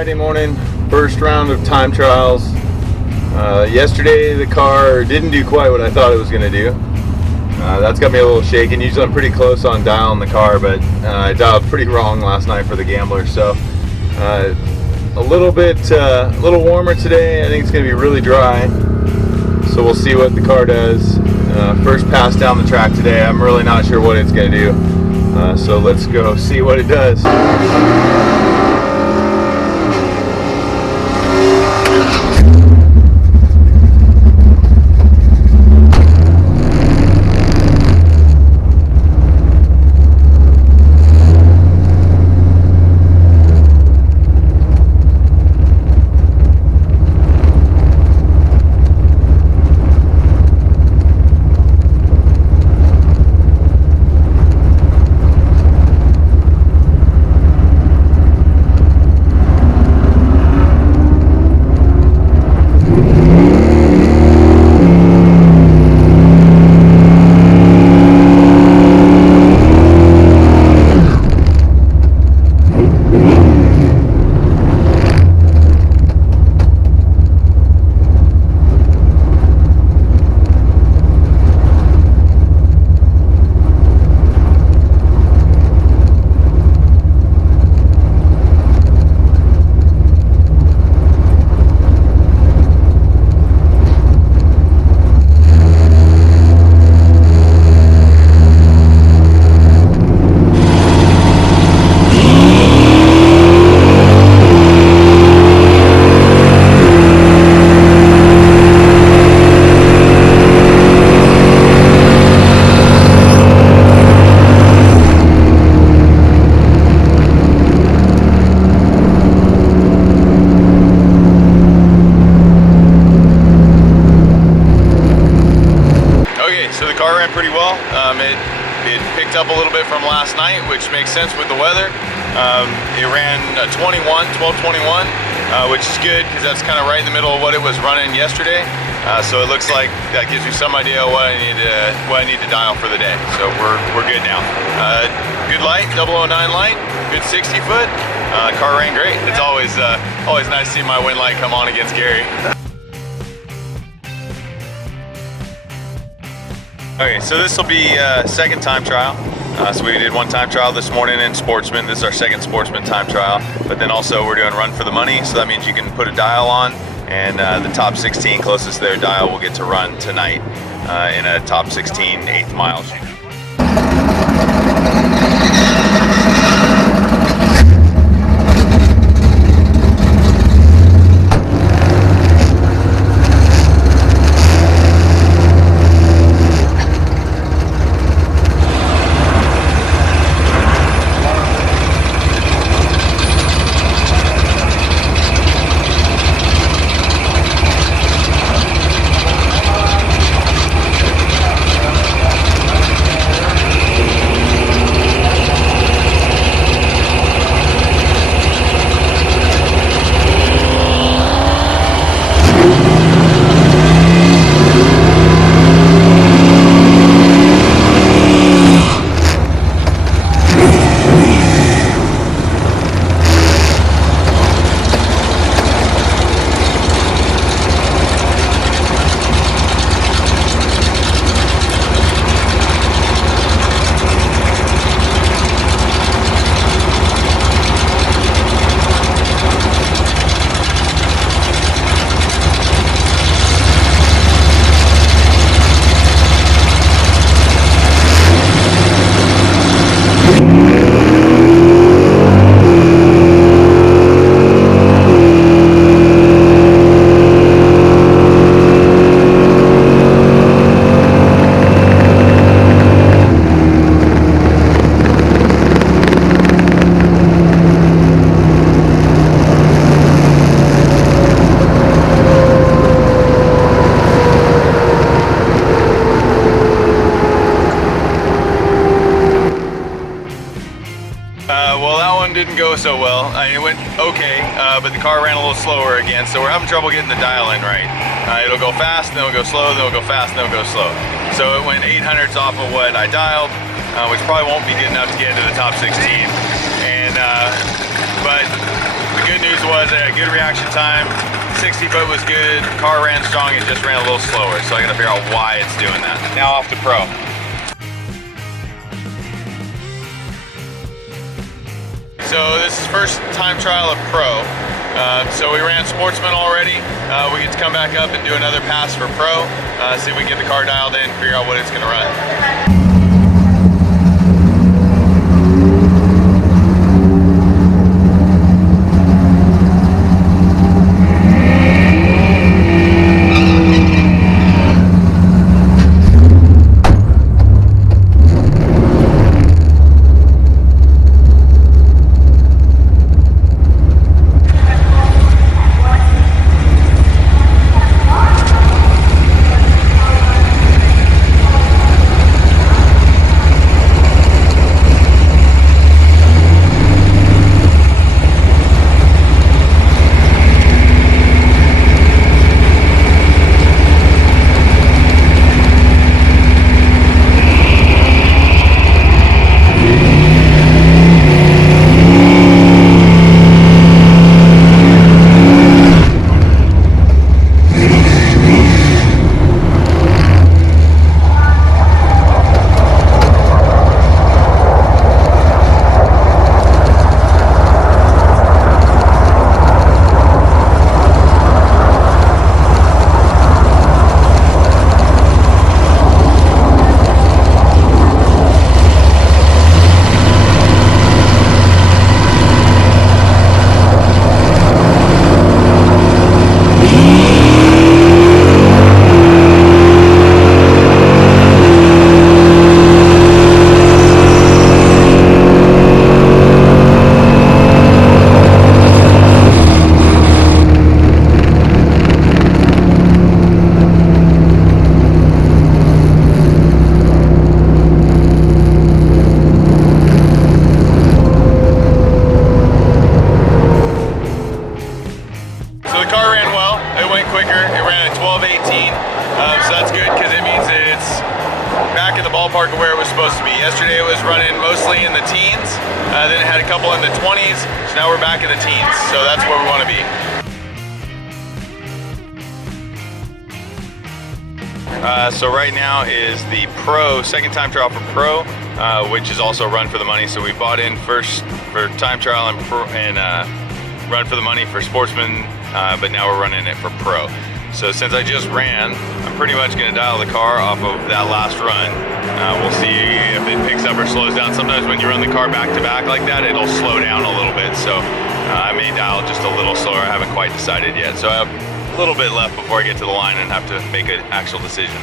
Friday morning, first round of time trials. Yesterday the car didn't do quite what I thought it was going to do. That's got me a little shaken. Usually I'm pretty close on dialing the car, but I dialed pretty wrong last night for the gambler. So a little warmer today. I think it's going to be really dry. So we'll see what the car does. First pass down the track today. I'm really not sure what it's going to do. So let's go see what it does. Pretty well. It picked up a little bit from last night, which makes sense with the weather. It ran a 12:21, which is good because that's kind of right in the middle of what it was running yesterday. So it looks like that gives you some idea of what I need to dial for the day. So we're good now. Good light, 009 light, good 60 foot. Car ran great. It's always nice to see my wind light come on against Gary. Okay, so this will be second time trial. So we did one time trial this morning in Sportsman. This is our second Sportsman time trial. But then also we're doing Run for the Money. So that means you can put a dial on, and the top 16 closest to their dial will get to run tonight in a top 16 8th mile. Didn't go so well. I mean, it went okay, but the car ran a little slower again, so we're having trouble getting the dial in right. It'll go fast, then it'll go slow, then it'll go fast, then it'll go slow. So it went 800ths off of what I dialed, which probably won't be good enough to get into the top 16. And but the good news was a good reaction time. 60 foot was good. Car ran strong. It just ran a little slower. So I got to figure out why it's doing that. Now off to Pro. So this is first time trial of Pro. So we ran Sportsman already. We get to come back up and do another pass for Pro. See if we can get the car dialed in, figure out what it's going to run. Ballpark of where it was supposed to be. Yesterday it was running mostly in the teens, then it had a couple in the 20s, so now we're back in the teens, so that's where we want to be. So right now is the Pro, second time trial for Pro, which is also Run for the Money. So we bought in first for time trial and Run for the Money for Sportsman, but now we're running it for Pro. So since I just ran, I'm pretty much going to dial the car off of that last run. We'll see if it picks up or slows down. Sometimes when you run the car back to back like that, it'll slow down a little bit. So I may dial just a little slower. I haven't quite decided yet. So I have a little bit left before I get to the line and have to make an actual decision.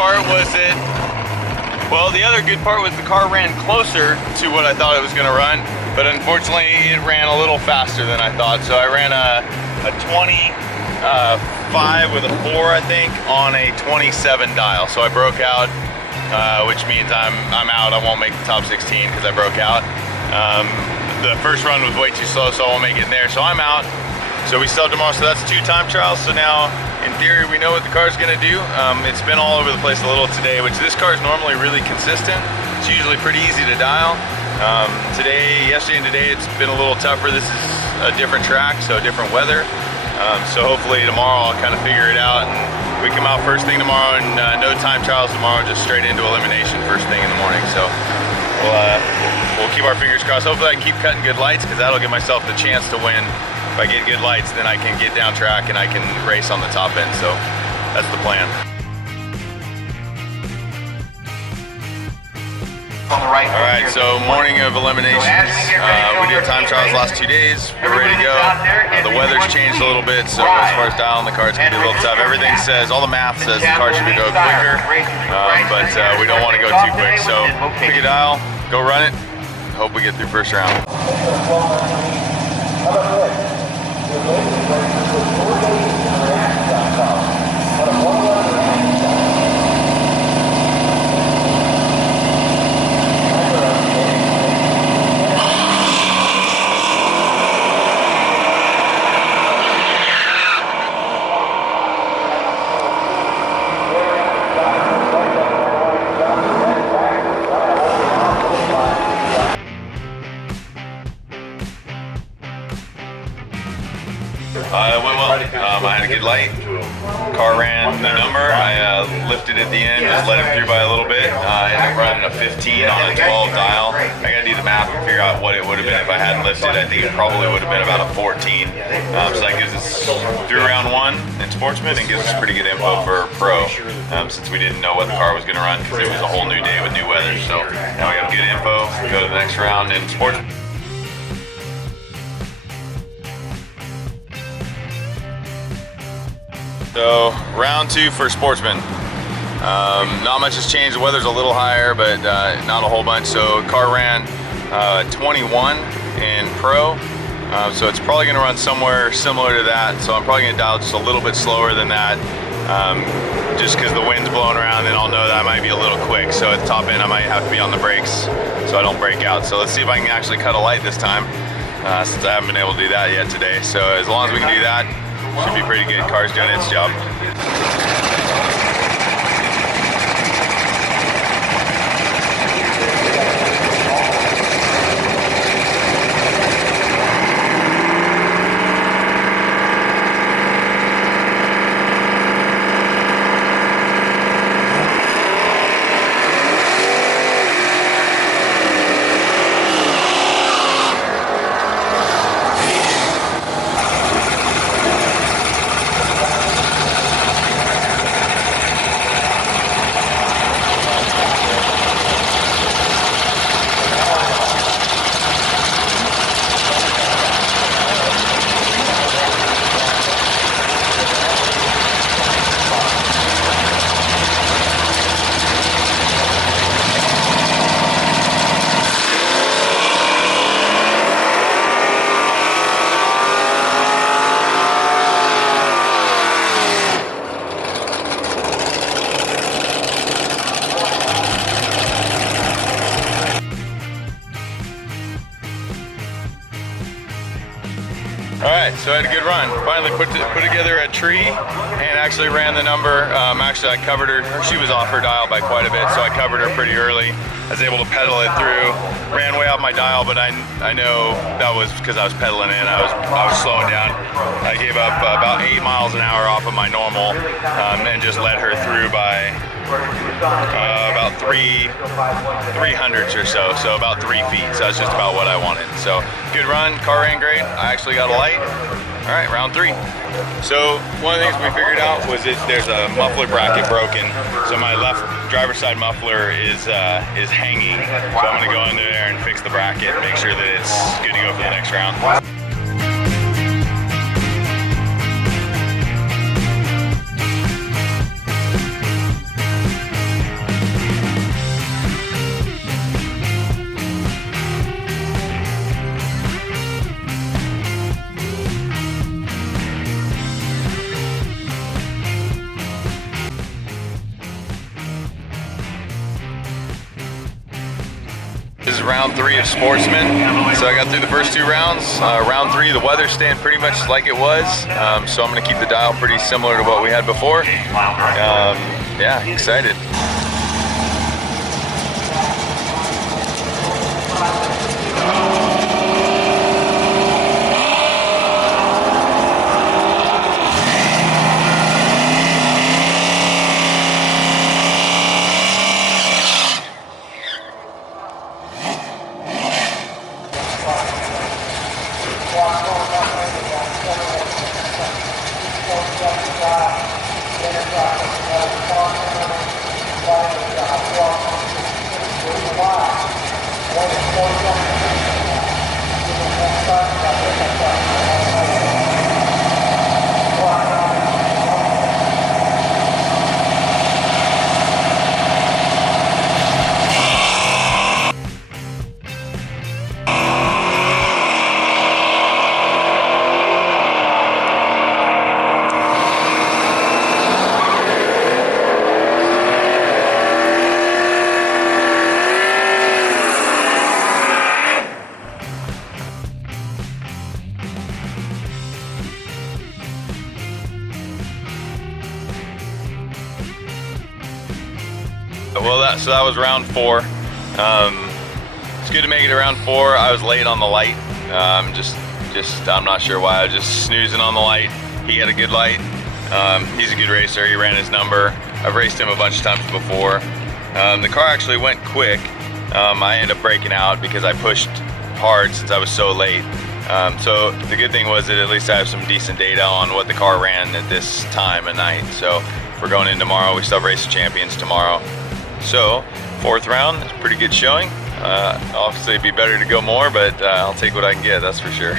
part was that, well, the other good part was the car ran closer to what I thought it was gonna run, but unfortunately it ran a little faster than I thought. So I ran a 25 with a 4, I think, on a 27 dial. So I broke out, which means I'm out. I won't make the top 16 because I broke out. The first run was way too slow, so I won't make it in there. So I'm out. So we still have tomorrow, so that's 2 time trials. So now, in theory, we know what the car's gonna do. It's been all over the place a little today, which this car is normally really consistent. It's usually pretty easy to dial. Yesterday and today, it's been a little tougher. This is a different track, so different weather. So hopefully tomorrow I'll kind of figure it out. And we come out first thing tomorrow, and no time trials tomorrow, just straight into elimination first thing in the morning. So we'll keep our fingers crossed. Hopefully I can keep cutting good lights, because that'll give myself the chance to win. If I get good lights, then I can get down track and I can race on the top end. So that's the plan. On the right. All right, so morning of eliminations. We did time trials last 2 days. We're ready to go. The weather's changed a little bit, so as far as dialing the car, it's gonna be a little tough. Everything says, all the math says the car should go quicker, but we don't want to go too quick. So pick a dial, go run it. Hope we get through first round. It went well. I had a good light. Car ran the number. I lifted at the end, just let it through by a little bit. I ended up running a 15 on a 12 dial. I gotta do the math and figure out what it would have been if I hadn't lifted. I think it probably would have been about a 14. So that gives us through round 1 in Sportsman and gives us pretty good info for Pro, since we didn't know what the car was gonna run because it was a whole new day with new weather. So now we have good info. Go to the next round in Sportsman. So round 2 for Sportsman. Not much has changed. The weather's a little higher, but not a whole bunch. So car ran 21 in Pro. So it's probably gonna run somewhere similar to that. So I'm probably gonna dial just a little bit slower than that. Just because the wind's blowing around, then I'll know that I might be a little quick. So at the top end, I might have to be on the brakes so I don't break out. So let's see if I can actually cut a light this time, since I haven't been able to do that yet today. So as long as we can do that, should be pretty good. Car's doing its job. Alright, so I had a good run. Finally put together a tree and actually ran the number. Actually, I covered her. She was off her dial by quite a bit, so I covered her pretty early. I was able to pedal it through. Ran way off my dial, but I know that was because I was pedaling in. I was slowing down. I gave up about 8 miles an hour off of my normal, and just let her through by about 300s or so, so about 3 feet. So that's just about what I wanted. So good run, car ran great. I actually got a light. All right, round 3. So one of the things we figured out was there's a muffler bracket broken. So my left driver's side muffler is hanging. So I'm gonna go in there and fix the bracket, make sure that it's good to go for the next round. is round 3 of Sportsman. So I got through the first 2 rounds. Round 3, the weather's staying pretty much like it was. So I'm going to keep the dial pretty similar to what we had before. Yeah, excited. Well, so that was round 4. It's good to make it to round 4. I was late on the light. I'm not sure why. I was just snoozing on the light. He had a good light. He's a good racer. He ran his number. I've raced him a bunch of times before. The car actually went quick. I ended up breaking out because I pushed hard since I was so late. So the good thing was that at least I have some decent data on what the car ran at this time of night. So if we're going in tomorrow, we still have Race of Champions tomorrow. So 4th round, it's a pretty good showing. Obviously it'd be better to go more, but I'll take what I can get, that's for sure.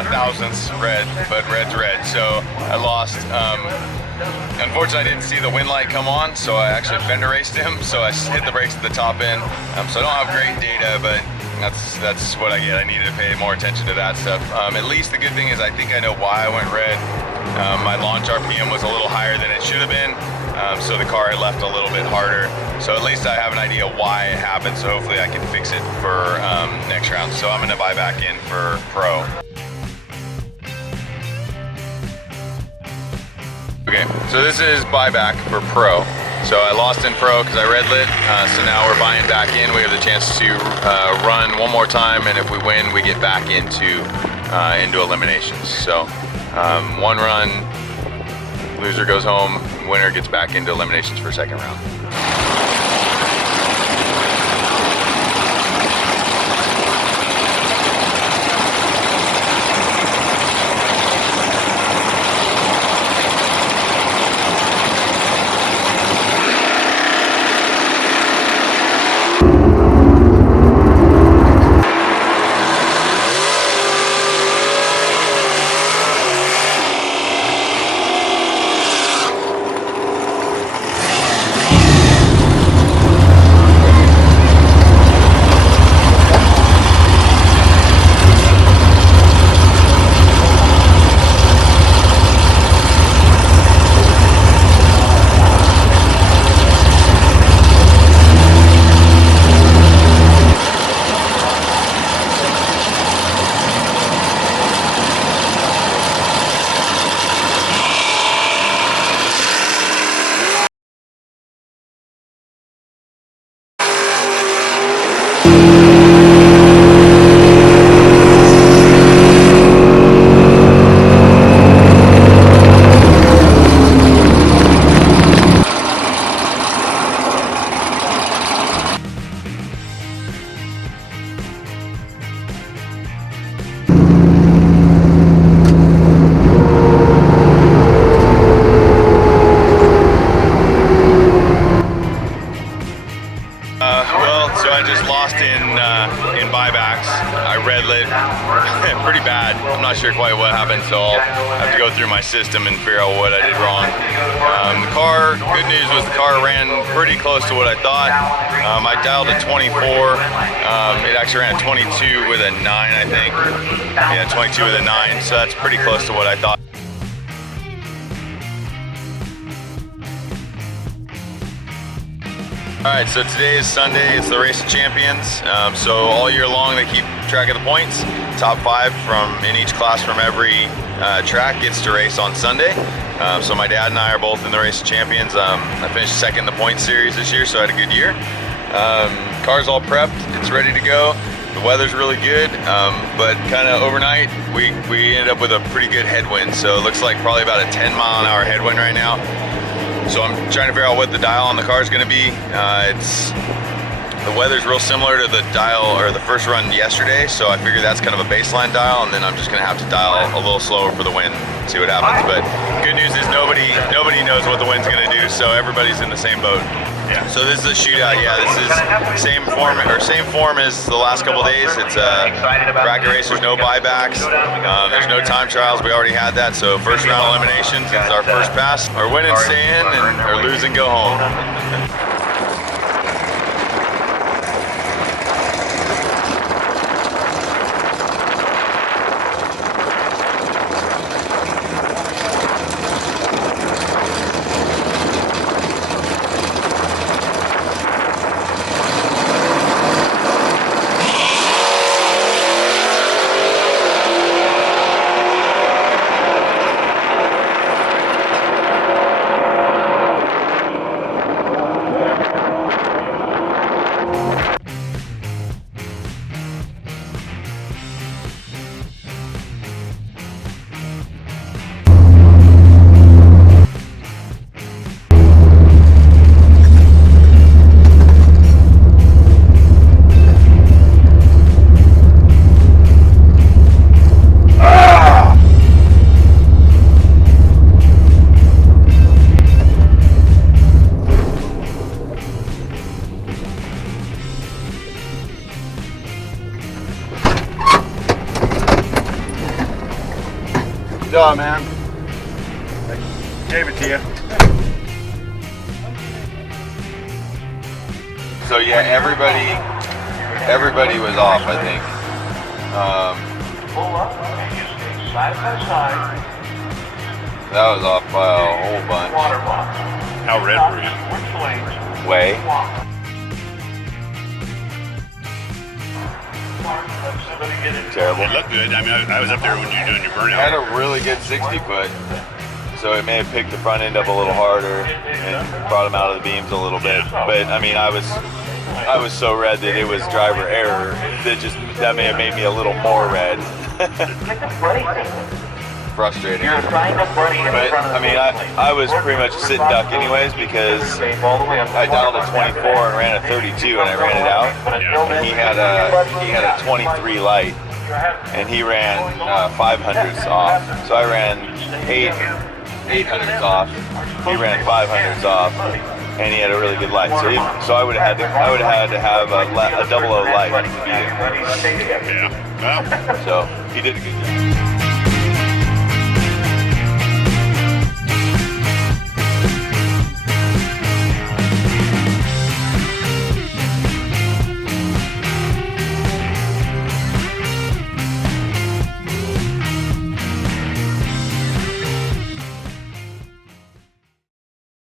Thousandths red, but red's red. So I lost. Unfortunately, I didn't see the wind light come on, so I actually fender raced him. So I hit the brakes at the top end. So I don't have great data, but that's what I get. I needed to pay more attention to that stuff. At least the good thing is I think I know why I went red. My launch RPM was a little higher than it should have been. So the car had left a little bit harder. So at least I have an idea why it happened. So hopefully I can fix it for next round. So I'm gonna buy back in for Pro. Okay, so this is buyback for Pro. So I lost in Pro because I red lit, so now we're buying back in. We have the chance to run one more time, and if we win, we get back into eliminations. So one run, loser goes home, winner gets back into eliminations for second round. Well, so I just lost in buybacks. I red lit pretty bad. I'm not sure quite what happened, so I'll have to go through my system and figure out what I did wrong. The car, good news was the car ran pretty close to what I thought. I dialed a 24. It actually ran a 22 with a 9, I think. Yeah, 22 with a 9, so that's pretty close to what I thought. Alright, so today is Sunday, it's the Race of Champions. So all year long they keep track of the points. Top 5 in each class from every track gets to race on Sunday. So my dad and I are both in the Race of Champions. I finished second in the points series this year, so I had a good year. Car's all prepped, it's ready to go. The weather's really good, but kind of overnight we ended up with a pretty good headwind. So it looks like probably about a 10-mile-an-hour headwind right now. So I'm trying to figure out what the dial on the car is going to be. The weather's real similar to the dial or the first run yesterday, so I figure that's kind of a baseline dial, and then I'm just going to have to dial a little slower for the wind, see what happens. But good news is nobody knows what the wind's going to do, so everybody's in the same boat. Yeah. So this is a shootout. Yeah, this is same form as the last couple days. It's a bracket race. There's no buybacks. There's no time trials. We already had that. So first round eliminations. It's our first pass. Or win and stay in, or lose and go home. Good job, man. I gave it to you. So yeah, everybody was off, I think. That was off by a whole bunch. How red were you? Way. Terrible. It looked good. I mean, I was up there when you were doing your burnout. I had a really good 60-foot, so it may have picked the front end up a little harder and brought him out of the beams a little bit. But I mean, I was so red that it was driver error. That may have made me a little more red. Frustrating. But I mean, I was pretty much a sit duck anyways because I dialed a 24 and ran a 32 and I ran it out. And he had a 23 light and he ran 500s off. So I ran 800s off. He ran 500s off, and he had a really good light. So I would have had to have a 00 light to beat him. Yeah. Well. So he did a good job.